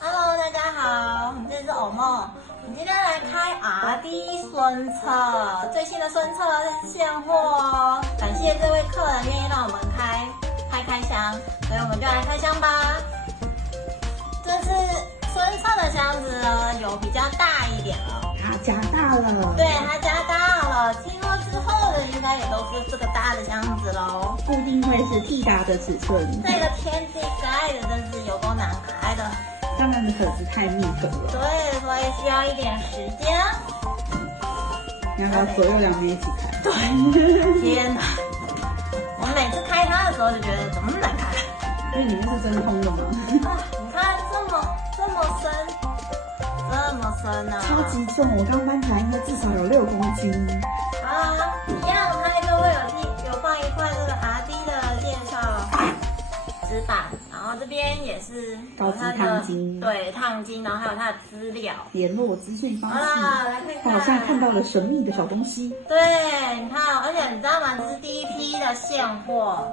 Hello， 大家好，我们这是偶梦。我们今天来开 RD 孙策，最新的孙策现货哦。感谢这位客人愿意让我们开箱，所以我们就来开箱吧。这次孙策的箱子呢，有比较大一点了。它加大了，对，它加大了。听说之后的应该也都是这个大的箱子喽。固定会是 T 大的尺寸。这个天地盖的真是有够难开的。当然盒子太密合了。对，所以需要一点时间。你要把左右两边一起开。对，天哪！我每次开它的时候就觉得怎么那么难开？因为里面是真空的嘛。啊，你看这么深，这么深啊！超级重，我刚搬起来应该至少有6公斤。啊，一样，它就会有放一块这个 RD 的介绍纸板，然后这边也是高级烫金，对，烫金，然后还有它的资料、联络资讯方式。来看看，我好像看到了神秘的小东西。对，你看，而且你知道吗？这是第一批的现货，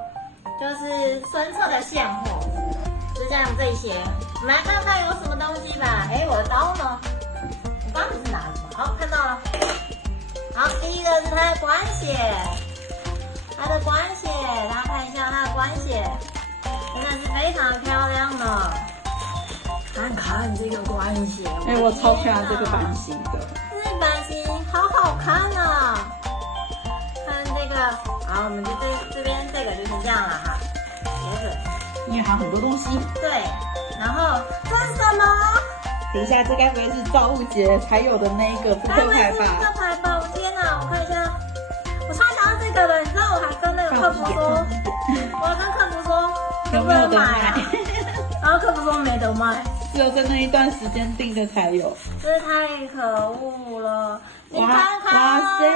就是孙策的现货，就像这些。我们来看看有什么东西吧。哎，我的刀呢？我刚刚不是拿了吗？好，看到了。好，第一个是它的管血，大家看一下它的管血，真的是非常漂亮的。看看这个管血，哎，我超喜欢这个版型的。这个版型好好看啊！看这个，好，我们就这边这个就是这样了哈，鞋子，因为还有很多东西。对，然后这是什么？等一下，这该不会是造物节才有的那个扑克牌吧？扑克牌吧！我天哪，我看一下，我超想要这个的，你知道我还跟那个客服说，我还跟客服说能不能买啊？然后客服说没得卖，只有在那一段时间订的才有。真是太可恶了！你看看，哇塞，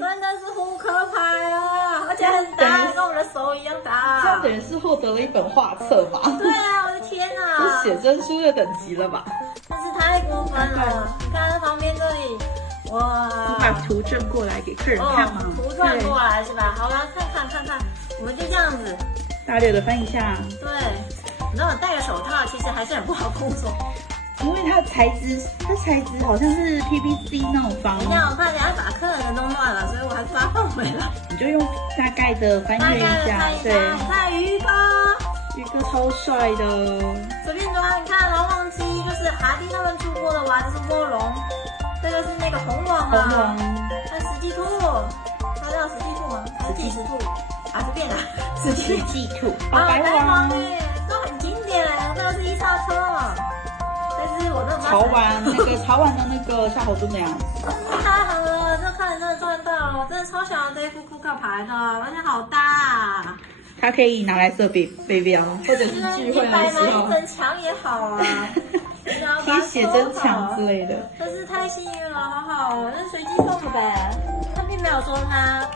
真的是扑克牌啊，而且很大，跟我的手一样大。这样等于是获得了一本画册嘛？对啊，我的天哪！是写真书的等级了吧？真是太过分了！你看旁边这里，哇！你把图转过来给客人看吗？图转过来是吧？好，来看看，我们就这样子大略的翻一下。对，你知道我戴个手套其实还是很不好工作，因为它材质好像是 PVC 那种防。等一下，我怕等下把客人的弄乱了，所以我还是把它放回来。你就用大概的翻阅一下，对，你看鱼哥超帅的，随便抓，你看龙王鸡就是RD他们出过的哇，这是卧龙，这个是那个红龙啊，那史记兔，它叫史记兔吗？还是纪实兔？啊，随便的，史记兔，白王，都很经典，这个是一刹车，但是我真的潮玩的那个夏侯惇的样子，太好了，这客人真的赚到了，我真的超喜欢这一副扑克牌的，而且好大啊。它可以拿来设备标，或者是聚会的时候，摆满一整墙也好啊，贴写真墙之类的。真是太幸运了，好好哦，那随机送的呗。他并没有说他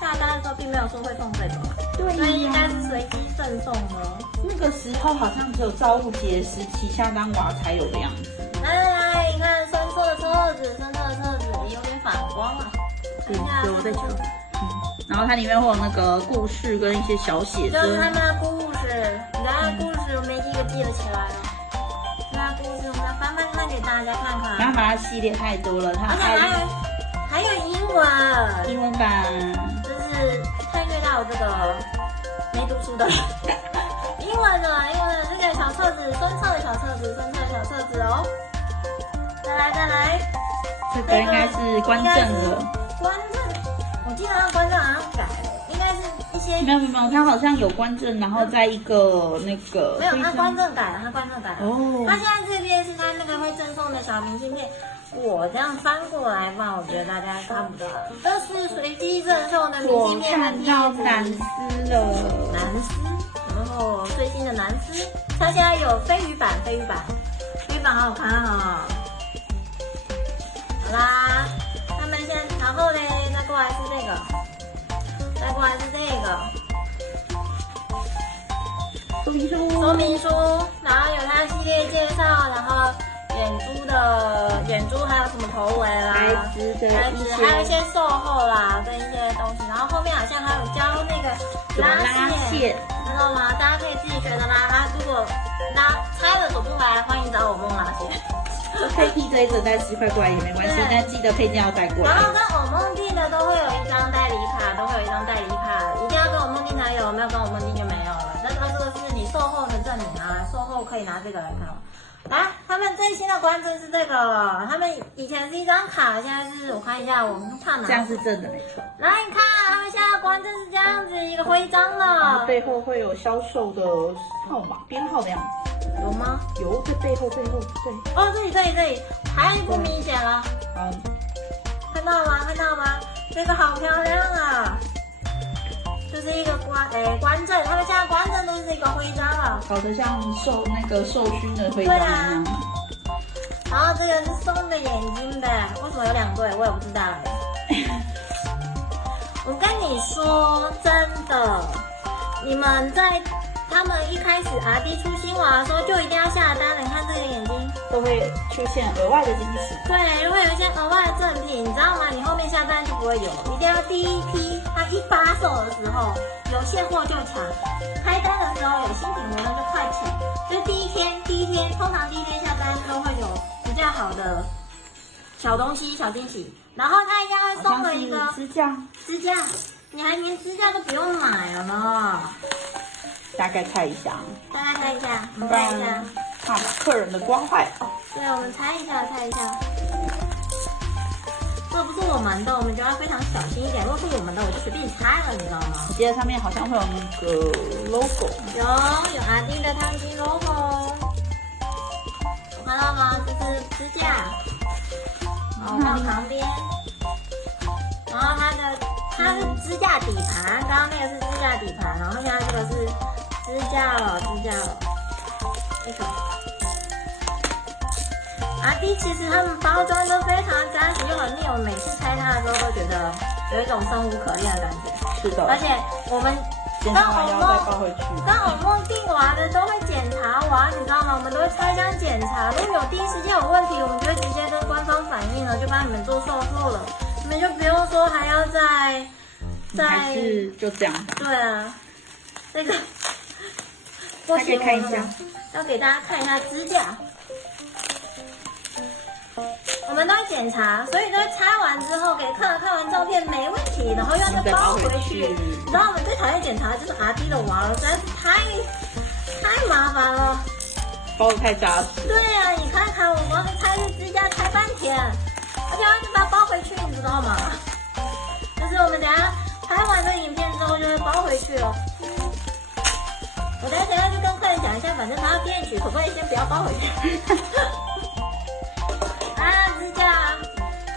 下单的时候并没有说会送这个，对，所以应该是随机赠送的。那个时候好像只有造物节时期下单娃才有的样子。来，你看孙策的册子也有点反光啊。对，有在这。然后它里面会有那个故事跟一些小写真，就是他们的故事，你看故事我没几个记得起来了。那故事我们来翻看给大家看看。然后它系列太多了，它还有英文版，真是太虐待我这个没读书的。英文的这个小册子，孙策的小册子哦。再来，这个应该是观正了。我记得他观正好像改了，应该是一些没有，他好像有观正，然后在一个那个没有，他观正改了，哦，他现在这边是他那个会赠送的小明信片，我这样翻过来吧，我觉得大家看不到，这是随机赠送的明信片。我看到南丝了，然后最新的南丝，它现在有飞鱼版好好看啊！好啦，他们现在然后呢，再过来是这个，说明书，然后有它的系列介绍，然后眼珠还有什么头围啦，还有一些售后啦，跟一些东西，然后后面好像还有教那个拉线，知道吗？大家可以自己学着拉，如果拆了走不回来，欢迎找可以披这一整袋10块过来也没关系，但记得配件要带过来。然后跟偶梦订的都会有一张代理卡，一定要跟偶梦订才有，没有跟偶梦订就没有了。这个是你售后的证明啊，售后可以拿这个来看哦。来，他们最新的观证是这个，他们以前是一张卡，现在是我看一下，我们怕拿。这样是正的，没错。来，你看，他们现在的观证是这样子一个徽章的，背后会有销售的号码编号的样子。有吗？有，在背后，对。哦，这里，还不明显了。好，看到吗？这个好漂亮啊！就是一个观证，他们现在观证都是一个徽章了，搞得像受勋的徽章一样。然后这个是松的眼睛呗，为什么有2对？我也不知道我跟你说真的，你们在他们一开始RD 出新娃的时候就一定要下单了。你看这个眼睛都会出现额外的惊喜。对，会有一些额外的赠品，你知道吗？你后面下单就不会有，一定要第一批它一发售的时候有现货就抢，开单的时候有新品活动就快抢。所以第一天，通常第一天下单都会有比较好的小东西、小惊喜。然后它一样会送了一个支架，你还连支架都不用买了呢。大概猜一下，我们猜一下，怕客人的光坏。对，我们猜一下。这不是我们的，我们就要非常小心一点。如果是我们的，我就随便猜了，你知道吗？我记得上面好像会有那个 logo， 有RD的烫金 logo， 我看到吗？这是支架，然后放旁边，然后它是支架底盘，刚刚那个是支架底盘，然后现在这个是支架了。这个RD其实他们包装都非常扎实又很腻，我每次拆它的时候都觉得有一种生无可恋的感觉。是的，而且我们跟偶梦订娃的都会检查娃，你知道吗？我们都会拆箱检查，如果有第一时间有问题，我们就会直接跟官方反映了，就帮你们做售后了，你们就不用说还要还是就这样。对啊，这个大家看一下，要给大家看一下支架。我们都会检查，所以都会拆完之后给客人看完照片没问题，然后又再包回去。你知道我们最讨厌检查的就是 RD 的娃了，实在是太麻烦了，包得太扎实。对啊，你看我光是拆这支架拆半天，而且要再把它包回去，你知道吗？就是我们等下拍完这影片之后就会包回去了。我等下就跟客人讲一下，反正他要编曲，可不可以先不要包回去？支架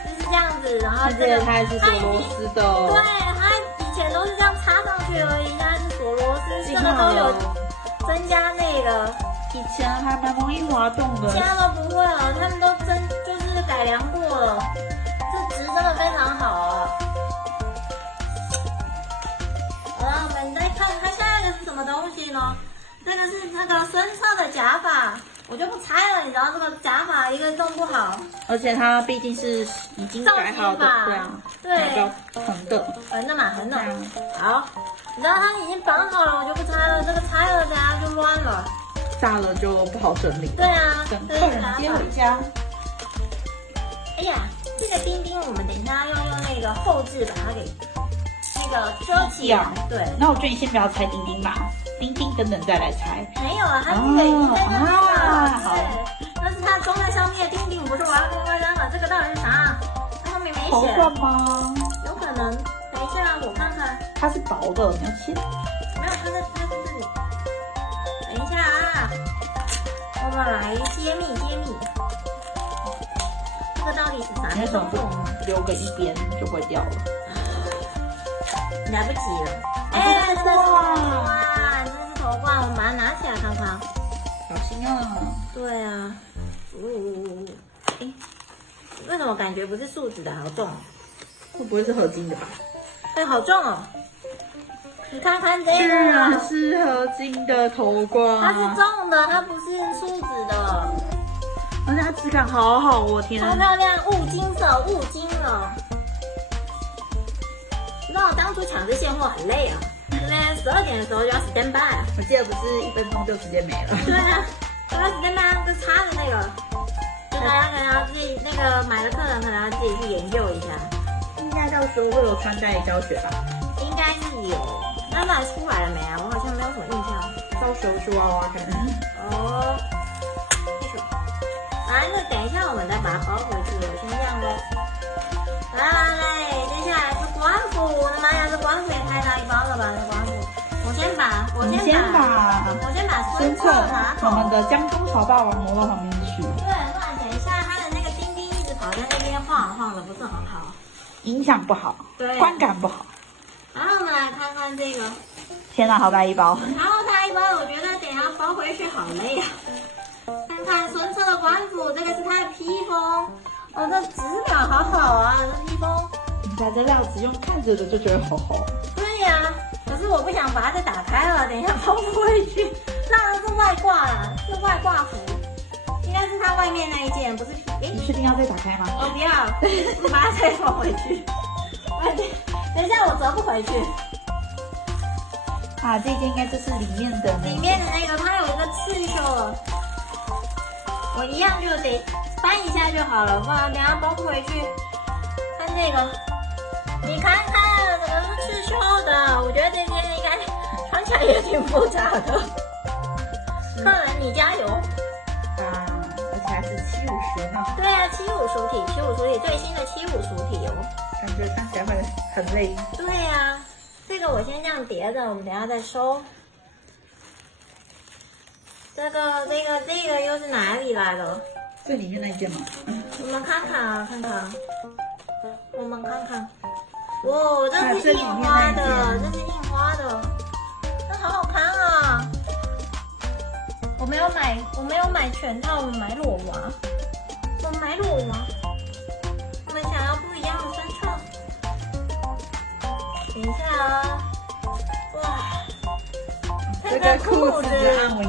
就是这样子，然后这个它还是锁螺丝的，对，它以前都是这样插上去而已，它是锁螺丝，这个都有增加那个，以前还蛮容易滑动的，现在都不会了，他们都就是改良过了，这值真的非常好啊。好了，我们再看它下一个是什么东西呢？这个是那个孙策的假发。我就不拆了，你知道这个假发一个弄不好，而且它毕竟是已经改好的，对，比较横的嘛。好，你知道它已经绑好了，我就不拆了，这个拆了等下就乱了，炸了就不好整理。对啊，等客人接回家。哎呀，这个钉钉我们等一下要用那个后置把它给那个遮起来。对，那我觉得你先不要拆钉钉吧。钉钉等等再来拆。没有啊，它这个已经在那里了。好，那是它装在上面的钉钉，不是我要跟大家讲这个到底是啥？它后面没写。头冠吗？有可能。等一下，我看看。它是薄的，你要切。没有，它是这里。等一下啊，我们来揭秘。这个到底是啥？为什么不留个一边就会掉了？来不及了。哎，这是头冠，我们把它拿起来看看。小心啊！对啊。哎，为什么感觉不是树脂的，好重？会不会是合金的吧？哎，好重哦！你看看这个，居然是合金的头冠，它是重的，它不是树脂的，而且它质感好好，我天啊！超漂亮，雾金色，雾金了。你知道我当初抢这现货很累啊，因为12点的时候就要 stand by 啊。我记得不是1分钟就直接没了。对啊，我要 stand by 就插的那个，就大家可能要自己那个买的客人可能要自己去研究一下。应该到时候会有穿戴教学吧？应该是有，那买出来了没啊？我好像没有什么印象。到时候去挖挖看。哦，来，那等一下我们再把它包回去，我先这样喽。来，接下来是官服，我的妈呀，这官服也太大一包了吧！这官服，我先把孙策拿走。我们的江中小霸王挪到旁边去。对，不然等一下他的那个丁丁一直跑在那边晃啊晃的，不是很好，影响不好，对，观感不好。然后我们来看看这个，天哪，好大一包！然后它一包，我觉得等一下包回去好累啊。看看孙策的官服，这个是它的披风，哦，这质感好好啊，这披风。你看这料子，用看着的就觉得好好。对呀，可是我不想把它再打开了，等一下包不回去。那是外挂啊，是外挂服，应该是它外面那一件，不是披。你确定要再打开吗？我不要，我把它再放回去。等一下我折不回去。啊，这件应该就是里面的那个，它有一个刺绣，我一样就得翻一下就好了，不然等下包不回去。看这个，你看看，这个是刺绣的，我觉得这件应该穿起来也挺复杂的。客人你加油！啊，而且还是750呢。对啊，75熟体最新的75熟体哦。感觉看起来会很累。对呀，这个我先这样叠着，我们等下再收。这个又是哪里来的？这里面那一件吗？我们看看啊，我们看看。哇，这是印花的，那好好看啊！我没有买全套，我买裸娃。我们想要不一样的身创。等一下啊！哇，这个裤子的暗纹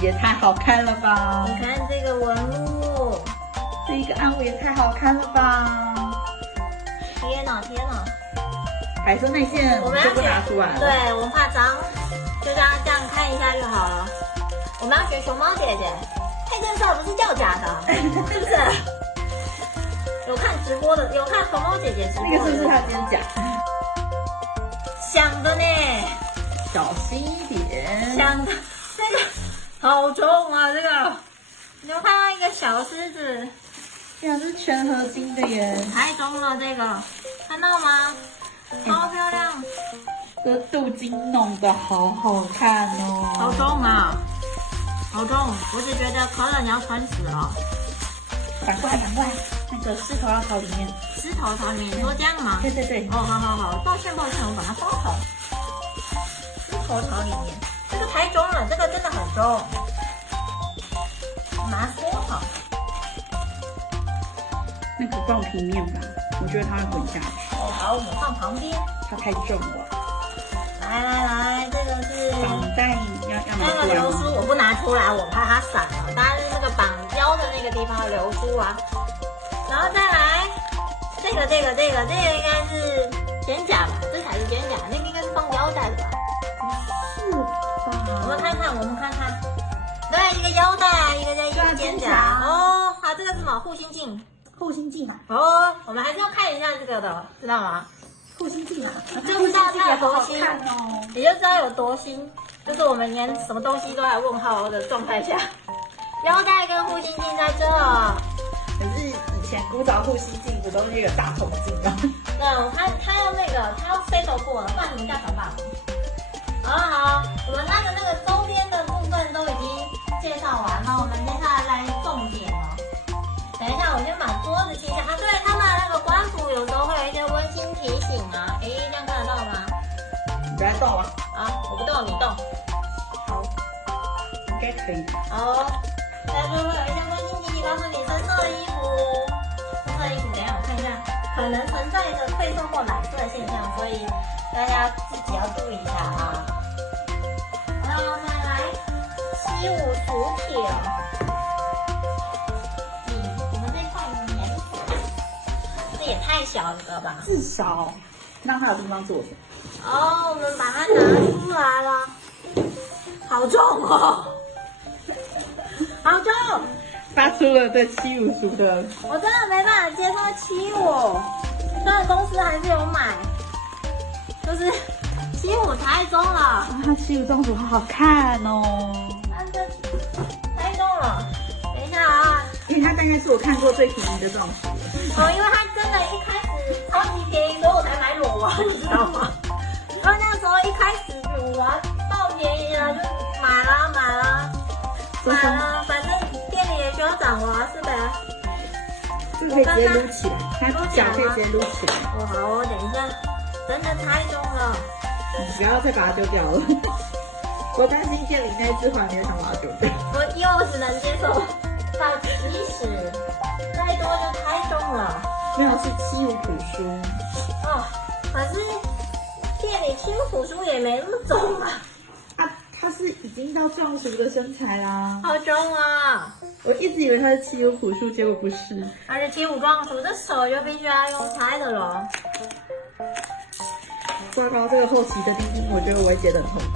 也太好看了吧！你看这个纹路，这一个暗纹也太好看了吧！天哪！白色内线我们就不拿出来了，对，我们怕脏，就这样看一下就好了。我们要学熊猫姐姐，配正色不是叫假的，是不是？有看直播的，有看熊猫姐姐直播的，那个是不是她肩胛？想的呢，小心一点。想的，这个好重啊，这个。你有看到一个小狮子？竟然是全合金的耶！太重了，这个看到吗？超漂亮。这镀金弄得好好看哦。好重啊！好重，我只觉得可能你要穿死了。反过来，那个狮头要朝里面。狮头朝里面，你说这样吗？对。哦，好，抱歉，我把它放好。狮头朝里面，这个太重了，这个真的很重。把它搓好。那个放平面吧，我觉得它会滚下去。哦，好，我们放旁边。它太重了。来，这个是绑带要拿出来吗？那个流苏我不拿出来，我怕它散了。当然是那个绑腰的那个地方流苏啊。然后再来，这个应该是肩胛吧？这才是肩胛，那个应该是放腰带的吧？是吧？我们看看。对，一个腰带，一个肩胛。哦，好，这个是什么？护心镜。护心镜啊！哦，我们还是要看一下这个的，知道吗？护心镜啊，就知道它有多新哦，你就知道有多新。就是我们连什么东西都在问号的状态下，腰带跟护心镜在这。可是以前古早护心镜不都是那个大铜镜吗？对，它要它要 settle 过了，不然你们叫小霸王。好，我们那个周边的部分都已经介绍完了，我们接下来重点了。等一下，我先把桌子清一下。对，他们那个官服有时候会有一些温馨提醒啊。这样看得到吗？你不要动啊！我不动，你动。好，应该可以。好，再就会有一些温馨提醒，告诉你深色的衣服。等一下我看一下，可能存在着褪色或染色的现象，所以大家自己要注意一下啊。然后再来75熟铁。我们这块棉这也太小了吧？至少让它有地方坐着。我们把它拿出来了，好重哦，好重！发出了对756的。我真的没办法接受75，虽然公司还是有买，就是75太重了。啊，756中暑好好看哦。但是太重了。等一下啊，因为它大概是我看过最便宜的撞暑。哦，因为它真的一开始超级便宜，所以我才买裸娃，你知道吗？因为那时候一开始裸娃爆便宜了，就买了，反正店里也需要长娃，是呗？这个可以直接撸起来，它脚可以直接撸起来。哦，好哦，等一下，真的太重了。不要再把它丢掉了。我担心店里那只环没有想把它丢掉。我又只能接受到70，再多就太重了。没有，是75普舒。哦，可是店里75普舒也没那么重吧？它是已经到撞熟的身材啦。好重啊！我一直以为它是75普舒，结果不是。而且75撞熟，这手就必须要用拆的了。糟糕，这个后期的钉钉，我觉得我会觉得很痛苦。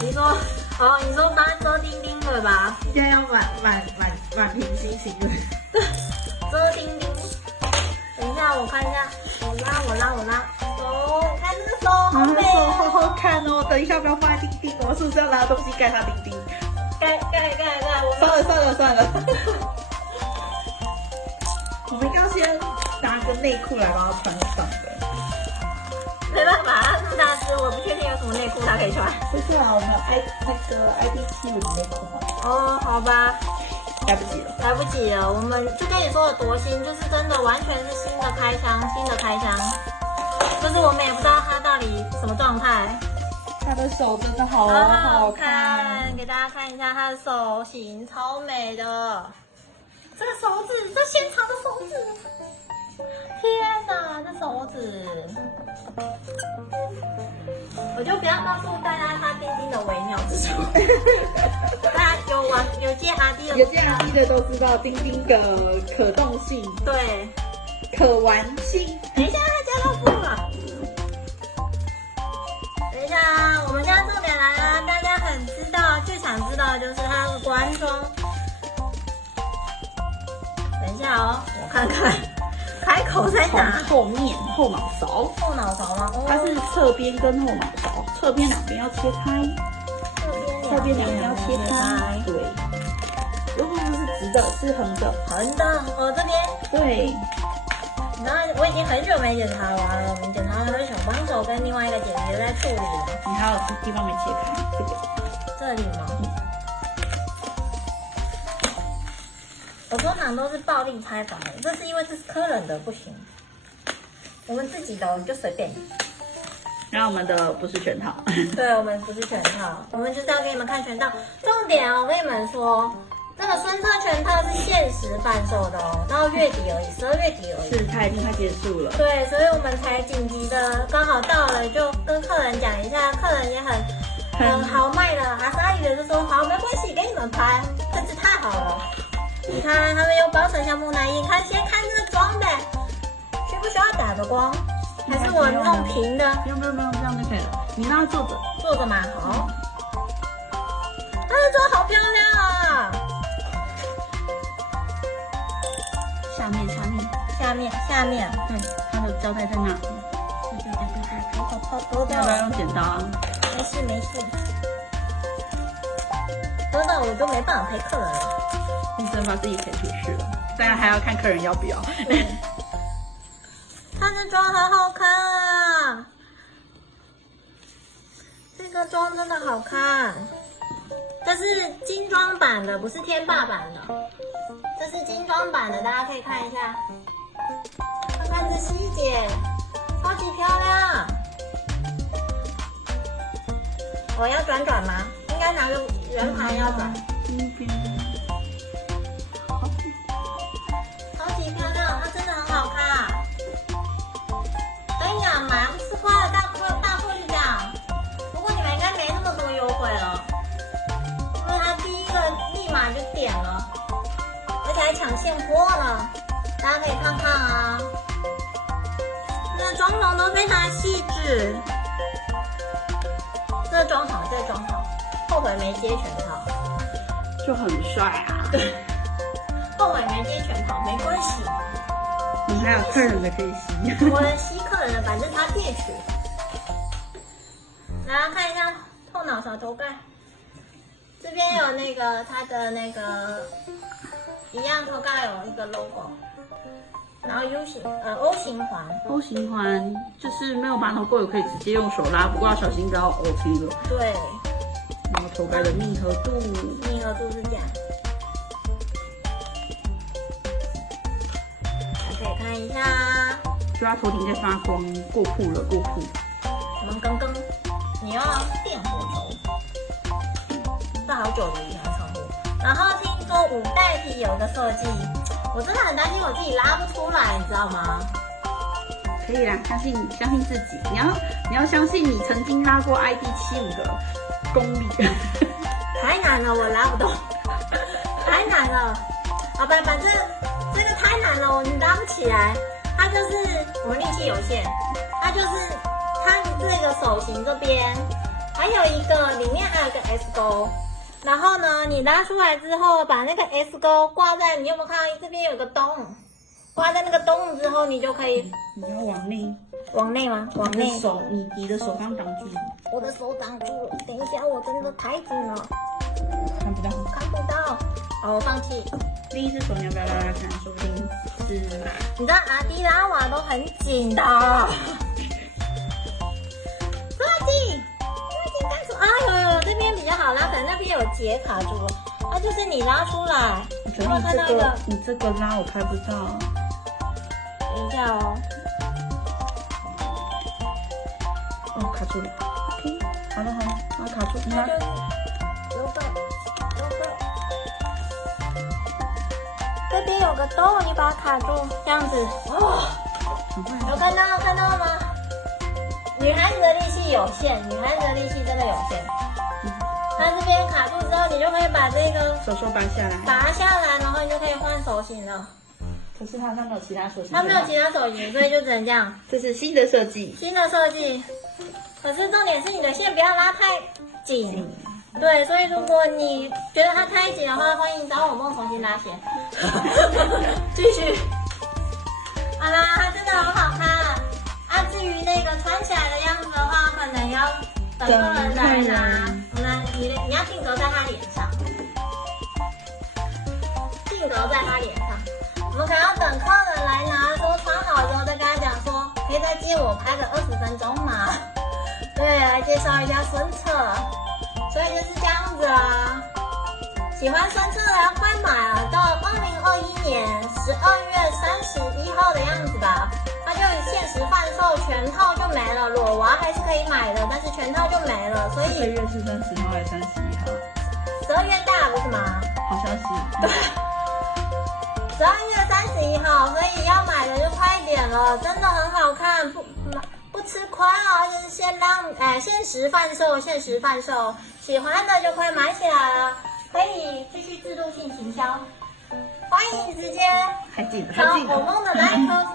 你说帮遮钉钉对吧？现在要满平心情了。遮钉钉。等一下，我看一下，我拉。手，看这个手好美手啊！好好看哦。等一下不要放在钉钉哦，是不是要拿东西盖它钉钉？盖！算了。我们要先拿个内裤来帮它穿上的。没办法，它这么大只，我不确定有什么内裤它可以穿。不是啊，我们有ID75的内裤吗？哦，好吧，来不及了。我们就跟你说有多新，就是真的完全是新的开箱，就是我们也不知道它到底什么状态。他的手真的好好看，给大家看一下它的手型，超美的。这个手指，这现场的手指，天哪，这手指！我就不要告诉大家它钉钉的微妙之处。大家有接阿弟的都知道钉钉的可动性，对，可玩性。等一下，它加到布了。等一下，我们现在重点来了，大家最想知道的就是它的官装。等一下哦，我看看，开口在哪？后面后脑勺。后脑勺吗？它是侧边跟后脑勺，侧边两边要切开，侧边两边要切开。对，如果是直的，是横的。横的，我这边。对。然后我已经很久没检查完了，我们检查完的小帮手跟另外一个姐姐在处理了。你还有地方没切开，这里吗？我通常都是暴力拆法的，这是因为这是客人的不行，我们自己的就随便。然后我们的不是全套，对，我们不是全套，我们就是要给你们看全套。重点哦，我跟你们说，这个孙策全套是限时贩售的哦，到月底而已，12月底而已。是，它已经快结束了。对，所以我们才紧急的，刚好到了，就跟客人讲一下，客人也很豪迈的，阿姨就说好，没关系，给你们拍，这次太好了。你看，他们有包成像木乃伊，先看这个妆呗，需不需要打个光？还是我弄平的？不用，这样就可以了。你让他坐着嘛，好。他的妆好漂亮啊！下面，对，它的胶带在那。脱掉。要不要用剪刀啊？没事。脱到我就没办法陪客人了。你只能把自己陪出去了，当然还要看客人要不要。他的妆好好看啊！这个妆真的好看，这是精装版的，不是天霸版的。这是精装版的，大家可以看一下，看这细节，超级漂亮。我要转吗？应该拿个圆盘要转。超级漂亮，它真的很好看。跟你讲，买4块的大货就这样。不过你们应该没那么多优惠了，因为它第一个立马就点了，而且还抢现货呢。大家可以看看啊，这个妆容都非常细致。这个装好，后悔没接全套。就很帅啊。对，后尾没接全套没关系，你还有客人的可以吸。我吸客人的，反正他骗取。来看一下后脑勺头盖，这边有那个它的那个一样头盖有一个 logo， 然后 U 型O 型环。O 型环就是没有马头钩也可以直接用手拉，不过要小心不要 OT 了。对。然后头盖的密合度，密合度是这样，可以看一下。就它头顶在发光，过曝了，过曝。我们刚刚你要电火头，这好久的一台窗户。然后听说5代皮有个设计，我真的很担心我自己拉不出来，你知道吗？可以啦，相信自己。你要相信你曾经拉过 ID75的功力。太难了，我拉不动，太难了。好吧，反正这个太难了，你拉不起来。它就是我们力气有限，它就是它这个手型这边还有一个，里面还有一个 S 钩。然后呢，你拉出来之后，把那个 S 钩挂在，你有没有看到这边有个洞？挂在那个洞之后，你就可以。你要往内。往内吗？往内。你的手刚挡住。我的手挡住了，等一下，我真的太紧了，看不到。看不到。好，我放弃。另一只手你要不要拉拉看？说不定是哪？你知道阿迪拉瓦都很紧的，抓紧，干什么？哎呦，这边比较好拉，可能那边有结卡住了。那就是你拉出来，有没有看到一个？你这个拉我拍不到。等一下哦。哦，卡住了。OK， 好了，然后卡住，你看。这边有个洞，你把它卡住，这样子。哦，有看到了吗？女孩子的力气有限，女孩子的力气真的有限。它这边卡住之后，你就可以把这个手拔下来，然后你就可以换手型了。可是它没有其他手型，它没有其他手型，所以就只能这样。这是新的设计，可是重点是你的线不要拉太紧。对，所以如果你觉得它太紧的话，欢迎找我们重新拉线。继续。好啦，它真的很好看。啊，至于那个穿起来的样子的话，可能要等客人来拿。你要定格在他脸上，定格在他脸上。我们可能要等客人来拿，说穿好之后再跟他讲说，可以再借我拍个20分钟吗？对，来介绍一下孙策。所以就是这样子啦，喜欢孙策的要快买啊！到2021年12月31号的样子吧，它就限时贩售，全套就没了。裸娃还是可以买的，但是全套就没了。所以这个月是30号还是31号？12月大不是吗？好像是。对，12月31号，所以要买的就快一点了，真的很好看，不吃亏哦，就是限时贩售，喜欢的就快买起来了，可以继续自动性行销，欢迎直接找偶梦的来客